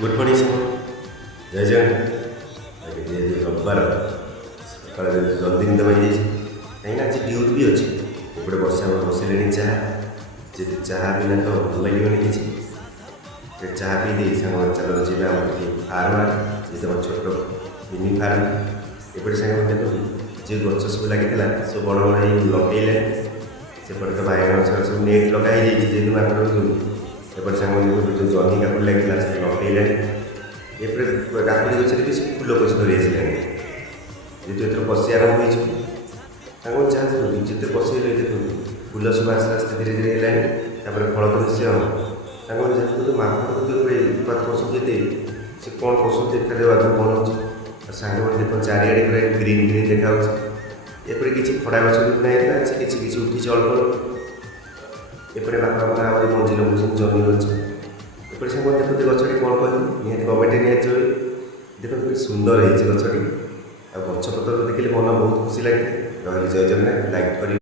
Good morning sir जय जगन्नाथ आगे जेहतु रविवार सकाल जल्दी निद भाई कहीं आज ड्यूट भी अच्छे एपटे बस बसले चाह जी चाह बिना तो भल लगे किसी चाह पी दे सांग चल जाए फार्म जी तुम छोट मिनी फार्म एपटे सांग देखो जी गच सब लगी सब बड़ बड़ लगे सेपटे तो बैगन सब नेट लगाई जेहतु मार्केट एपटे सांग जो जनी काकुड़ी लगे लगे एपटे काकुड़ी गचर भी फूल गच धरी आसला जेहतु एथर पशि आरंभ हो चाहते जिते पशे देखो फूल सब आस्ते आस्ते धीरे धीरे है फल तो निश्चय हम जहाँ मार्केट उत्पाद पसंद से कौन पसंद देखा आगे कौन हो सांग देख चारिड़े पूरा ग्रीन ग्रीन देखा एपटे किसी खड़ा गच भी ना किसी उठी अल्प एपटे बापा माँ आगे मंजी लगे जमी गच एपटे सांग देखते गचटी कौन कह निहत गवर्नमेंट निहत देखो सुंदर है गचटी आ गछपतर देखिले मन बहुत खुशी लगे रही जय जगन्नाथ लाइक कर।